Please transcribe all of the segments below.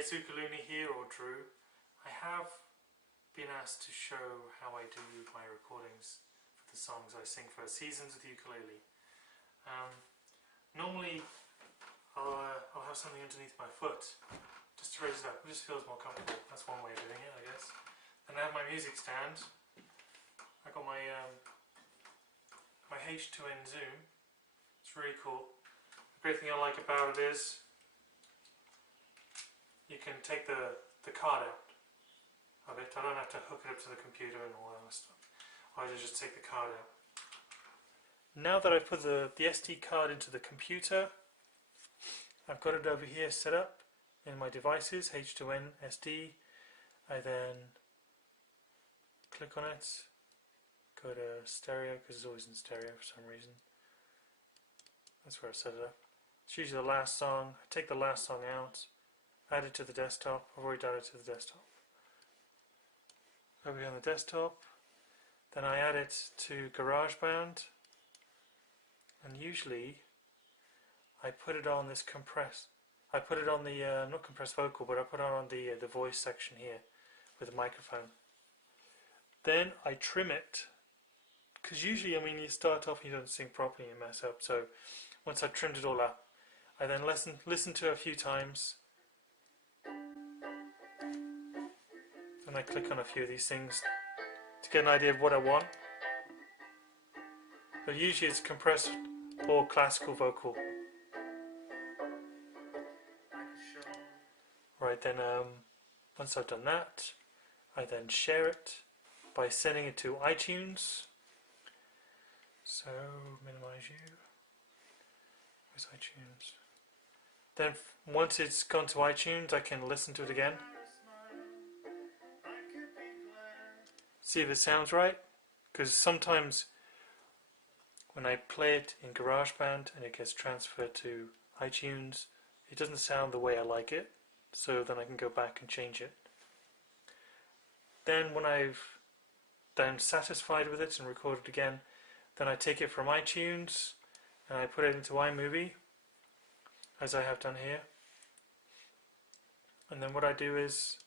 it's Ukulele here, or Drew. I have been asked to show how I do my recordings for the songs I sing for Seasons with Ukulele. Normally I'll have something underneath my foot just to raise it up. It just feels more comfortable. That's one way of doing it, I guess. And I have my music stand. I got my my H2N Zoom. It's really cool. The great thing I like about it is you can take the card out of it. I don't have to hook it up to the computer and all that stuff. I just take the card out. Now that I've put the SD card into the computer, I've got it over here set up in my devices, H2N SD. I then click on it, go to stereo, because it's always in stereo for some reason. That's where I set it up. It's usually the last song. I take the last song out, add it to the desktop. I've already done it to the desktop. Over here on the desktop, then I add it to GarageBand, and usually I put it on this I put it on the not compressed vocal, but I put it on the voice section here with the microphone. Then I trim it, because usually, I mean, you start off and you don't sing properly and you mess up. So once I've trimmed it all up, I then listen to it a few times, and I click on a few of these things to get an idea of what I want. But usually it's compressed or classical vocal. Right, then once I've done that, I then share it by sending it to iTunes. So minimize you. Where's iTunes? Then once it's gone to iTunes, I can listen to it again. See if it sounds right, because sometimes when I play it in GarageBand and it gets transferred to iTunes, it doesn't sound the way I like it, so then I can go back and change it. Then when I've then satisfied with it and recorded again, then I take it from iTunes and I put it into iMovie, as I have done here. And then what I do is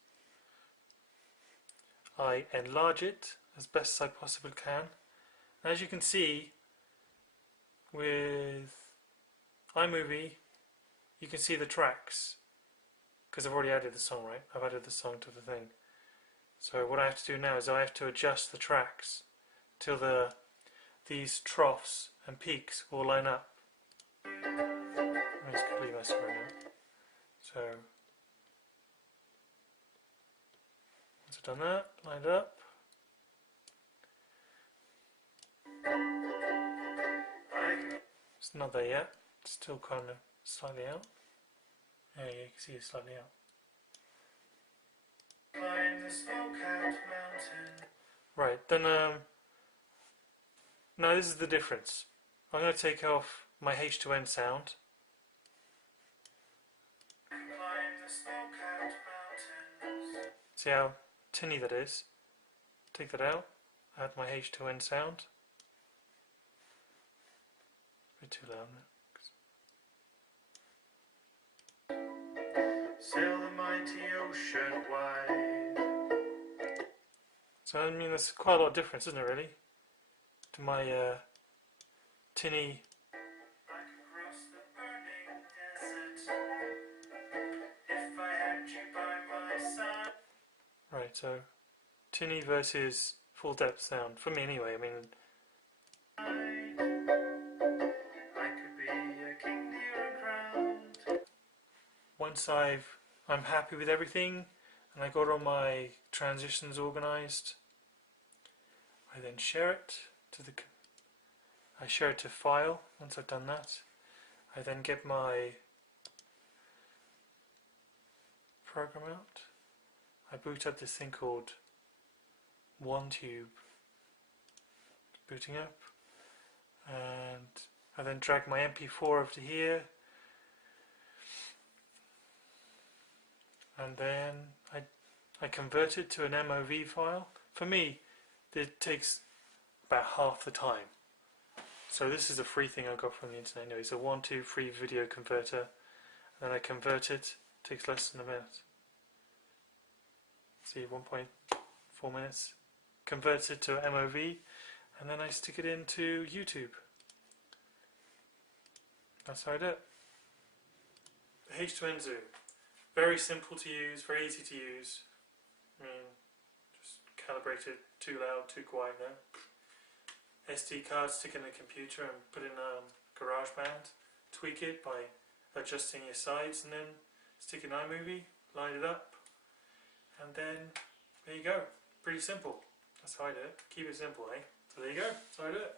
I enlarge it as best as I possibly can. And as you can see, with iMovie, you can see the tracks, because I've already added the song, right? I've added the song to the thing. So what I have to do now is I have to adjust the tracks till these troughs and peaks all line up. It's completely messy right now. So once I've done that, lined it up. It's not there yet. It's still kind of slightly out. Yeah, you can see it's slightly out. Right, then now this is the difference. I'm going to take off my H2N sound. See how tinny that is? Take that out, add my H2N sound. A bit too loud now. Sail the mighty ocean wide. So I mean, there's quite a lot of difference, isn't it, really, to my tinny. Right, so tinny versus full depth sound, for me anyway. I mean, once I'm happy with everything and I got all my transitions organized, I then share it to I share it to file. Once I've done that, I then get my program out. I boot up this thing called OneTube, booting up, and I then drag my MP4 over to here, and then I convert it to an MOV file. For me, it takes about half the time. So this is a free thing I got from the internet anyway. It's a 1.2 free video converter, and then I convert it. Takes less than a minute. See, 1.4 minutes. Converts it to MOV, and then I stick it into YouTube. That's how I do it. H2N Zoom. Very simple to use, very easy to use. I mean, just calibrate it, too loud, too quiet, no? SD card, stick in the computer and put in GarageBand. Tweak it by adjusting your sides, and then stick in iMovie, line it up, and then there you go. Pretty simple. That's how I do it. Keep it simple, eh? So there you go. That's how I do it.